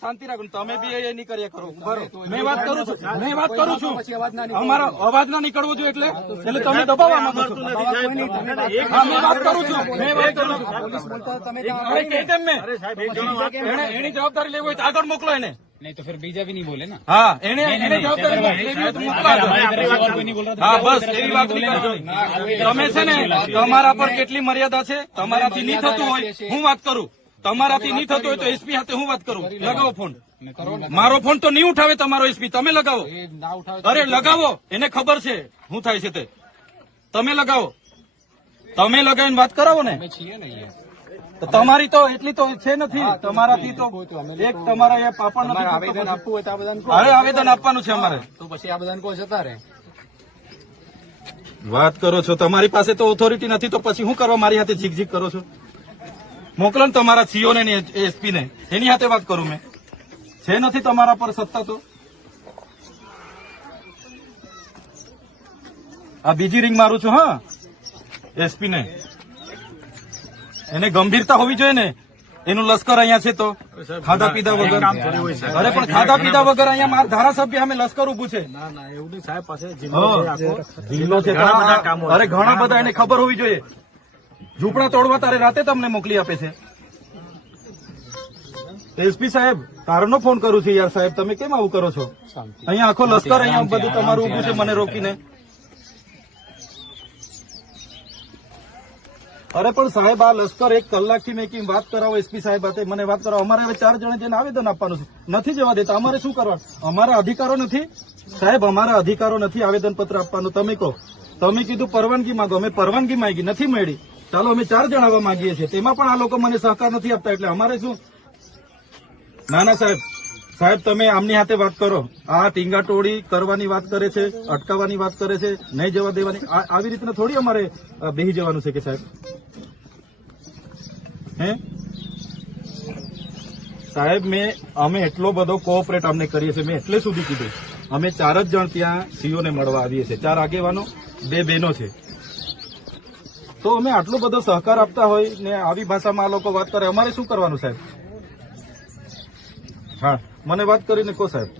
શાંતિ રાખો તમે બી એ નહીં કર્યા કરો. મેં વાત કરું છું અમારા અવાજ ના નીકળવો જોઈએ એટલે તમે દબાવવા માંગો છો. મેં વાત કરું છું એની જવાબદારી લેવી હોય તો આગળ મોકલો એને. नहीं तो फिर बीजा भी नहीं बोले ना. हाँ એને જવાબદારી લેવી હોય તો મોકલો. હા બસ એવી વાત નહીં કરજો. તમે છે ને તમારા પર કેટલી મર્યાદા છે તમારાથી નહીં થતું હોય હું વાત કરું. તમારાથી નહીં થતું હોય તો એસપી સાથે હું વાત કરું. લગાવો ફોન. મારો ફોન તો નહીં ઉઠાવે તમારો એસપી. તમે લગાવો. અરે લગાવો એને ખબર છે શું થાય છે તે. તમે લગાવો. તમે લગાવીને વાત કરાવો ને. તમારી તો એટલી તો છે નથી. તમારાથી તો એક તમારા એ પાપડ નથી. આવેદન આપવું હોય તો આવેદન હવે આવેદન આપવાનું છે અમારે. તો પછી આવેદન કોઈ જતા રહે. વાત કરો છો તમારી પાસે તો ઓથોરિટી નથી તો પછી શું કરવા મારી હાથે ઝીક કરો છો. મોકલો ને તમારા સીઓ ને એસપી ને એની હાથે વાત કરું. મેં છે નથી તમારા પર સત્તા તો. આ બીજી રિંગ મારું છું. હા એસપી ને એને ગંભીરતા હોવી જોઈએ ને. એનું લશ્કર અહીંયા છે તો ખાધા પીધા વગર. અરે પણ ખાધા પીધા વગર અહીંયા મારા ધારાસભ્ય અમે લશ્કર ઉભું છે. ના એવું નહીં સાહેબ પાસે જિલ્લો છે. અરે ઘણા બધા એને ખબર હોવી જોઈએ. ઝૂંપડા તોડવા તારે રાતે તમને મોકલી આપે છે. એસપી સાહેબ તારનો ફોન કરું છું યાર. સાહેબ તમે કેમ આવું કરો છો. અહીંયા આખો લશ્કર અહીંયા બધું તમારું ઉભું છે મને રોકીને. અરે પણ સાહેબ આ લશ્કર 1 કલાકથી મેં કેમ વાત કરાવો એસપી સાહેબ સાથે મને વાત કરાવો. અમારે હવે 4 જણે જઈને આવેદન આપવાનું છે. નથી જવા દેતા. અમારે શું કરવાનું. અમારા અધિકારો નથી સાહેબ. અમારા અધિકારો નથી આવેદન પત્ર આપવાનું. તમે કહો. તમે કીધું પરવાનગી માંગો. અમે પરવાનગી માંગી નથી મળી. ચાલો અમે 4 જણાવવા માંગીએ છીએ. તેમાં પણ આ લોકો મને સહકાર નથી આપતા એટલે અમારે શું. ના સાહેબ સાહેબ તમે આમની હાથે વાત કરો. આ ટીંગાટોળી કરવાની વાત કરે છે. અટકાવવાની વાત કરે છે. નહીં જવા દેવાની. આવી રીતના થોડી અમારે બેસી જવાનું છે કે સાહેબ. હે સાહેબ અમે એટલો બધો કોઓપરેટ અમને કરીએ છીએ. મેં એટલે સુધી કીધું અમે 4 જ જણ ત્યાં સીઓ ને મળવા આવીએ છીએ. 4 આગેવાનો 2 બહેનો છે. તો અમે આટલો બધો સહકાર આપતા હોય ને આવી ભાષામાં આ લોકો વાત કરે. અમારે શું કરવાનું સાહેબ. હા મને વાત કરીને કહો સાહેબ.